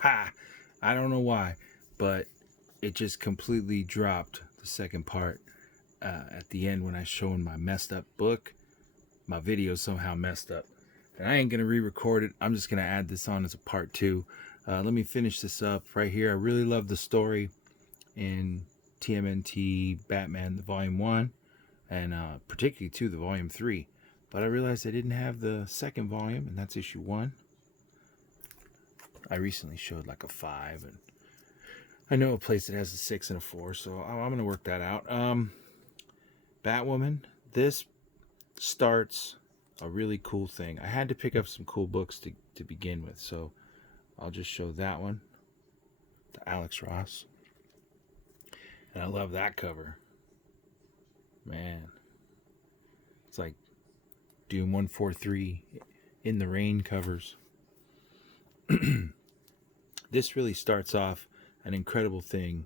Ha! I don't know why, but it just completely dropped the second part at the end when I showing my messed up book. My video somehow messed up. And I ain't going to re-record it. I'm just going to add this on as a part 2. Let me finish this up right here. I really love the story in TMNT Batman, the Volume 1, and particularly, too, the Volume 3. But I realized I didn't have the second volume, and that's issue 1. I recently showed like a 5, and I know a place that has a 6 and a 4, so I'm going to work that out. Batwoman, this starts a really cool thing. I had to pick up some cool books to begin with, so I'll just show that one, the Alex Ross. And I love that cover. Man, it's like Doom 143 in the rain covers. This really starts off an incredible thing,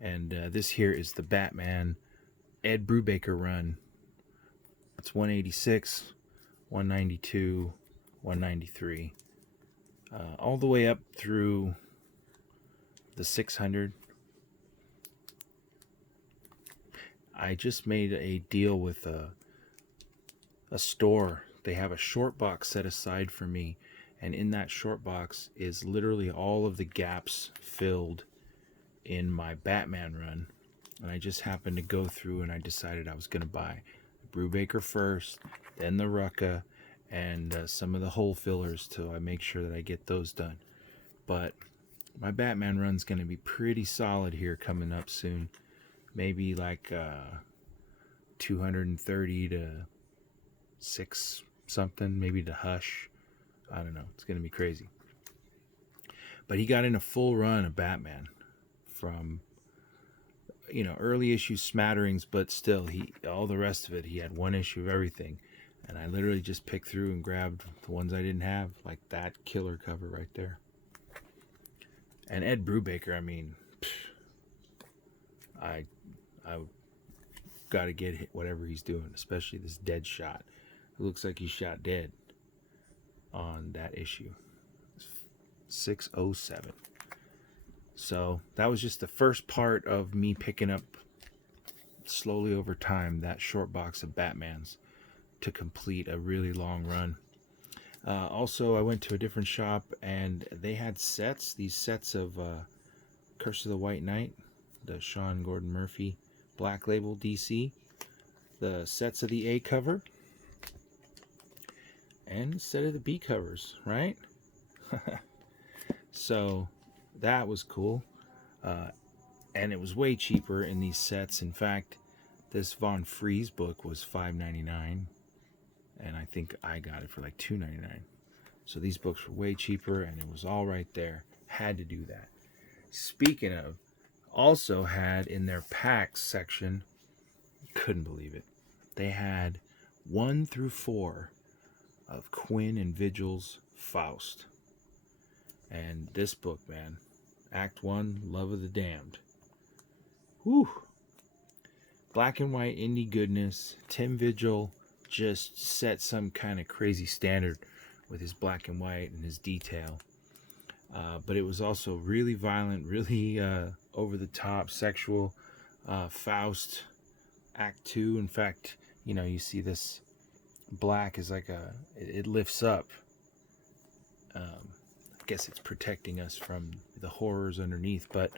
and this here is the Batman Ed Brubacher run. It's 186, 192, 193, all the way up through the 600. I just made a deal with a store. They have a short box set aside for me, and in that short box is literally all of the gaps filled in my Batman run. And I just happened to go through and I decided I was going to buy the Brubacher first, then the Rucka, and some of the hole fillers till I make sure that I get those done. But my Batman run's going to be pretty solid here coming up soon. Maybe like 230 to 6 something, maybe to Hush. I don't know. It's going to be crazy. But he got in a full run of Batman from, early issue smatterings, but still, all the rest of it, he had one issue of everything. And I literally just picked through and grabbed the ones I didn't have, like that killer cover right there. And Ed Brubacher, I mean, I got to get whatever he's doing, especially this dead shot. It looks like he shot dead on that issue. 607. So that was just the first part of me picking up slowly over time that short box of Batmans to complete a really long run. Also, I went to a different shop and they had these sets of Curse of the White Knight, the Sean Gordon Murphy Black Label DC, the sets of the A cover, and a set of the B covers, right? So that was cool. And it was way cheaper in these sets. In fact, this Von Fries book was $5.99, and I think I got it for like $2.99. So these books were way cheaper, and it was all right there. Had to do that. Speaking of, also had in their packs section, couldn't believe it, they had 1 through 4 of Quinn and Vigil's Faust. And this book, man, Act 1, Love of the Damned. Whew. Black and white indie goodness. Tim Vigil just set some kind of crazy standard with his black and white and his detail. But it was also really violent, really over the top, sexual. Faust Act 2. In fact, you see this black is like it lifts up. I guess it's protecting us from the horrors underneath, but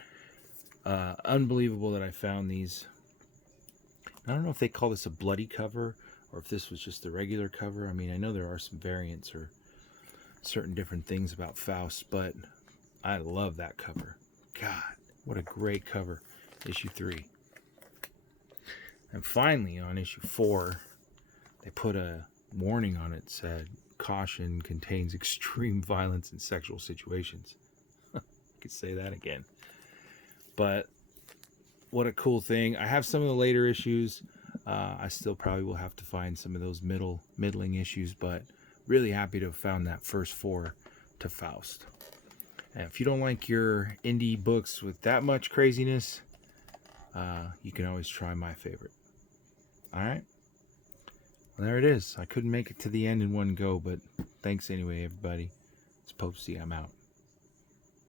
unbelievable that I found these. I don't know if they call this a bloody cover or if this was just a regular cover. I mean, I know there are some variants or certain different things about Faust, but I love that cover. God, what a great cover. Issue 3. And finally, on issue 4, they put a warning on it, said, "Caution, contains extreme violence in sexual situations." I could say that again. But what a cool thing. I have some of the later issues. I still probably will have to find some of those middling issues, but really happy to have found that first 4 to Faust. And if you don't like your indie books with that much craziness, you can always try my favorite. All right? Well, there it is. I couldn't make it to the end in one go, but thanks anyway, everybody. It's Popesy. I'm out.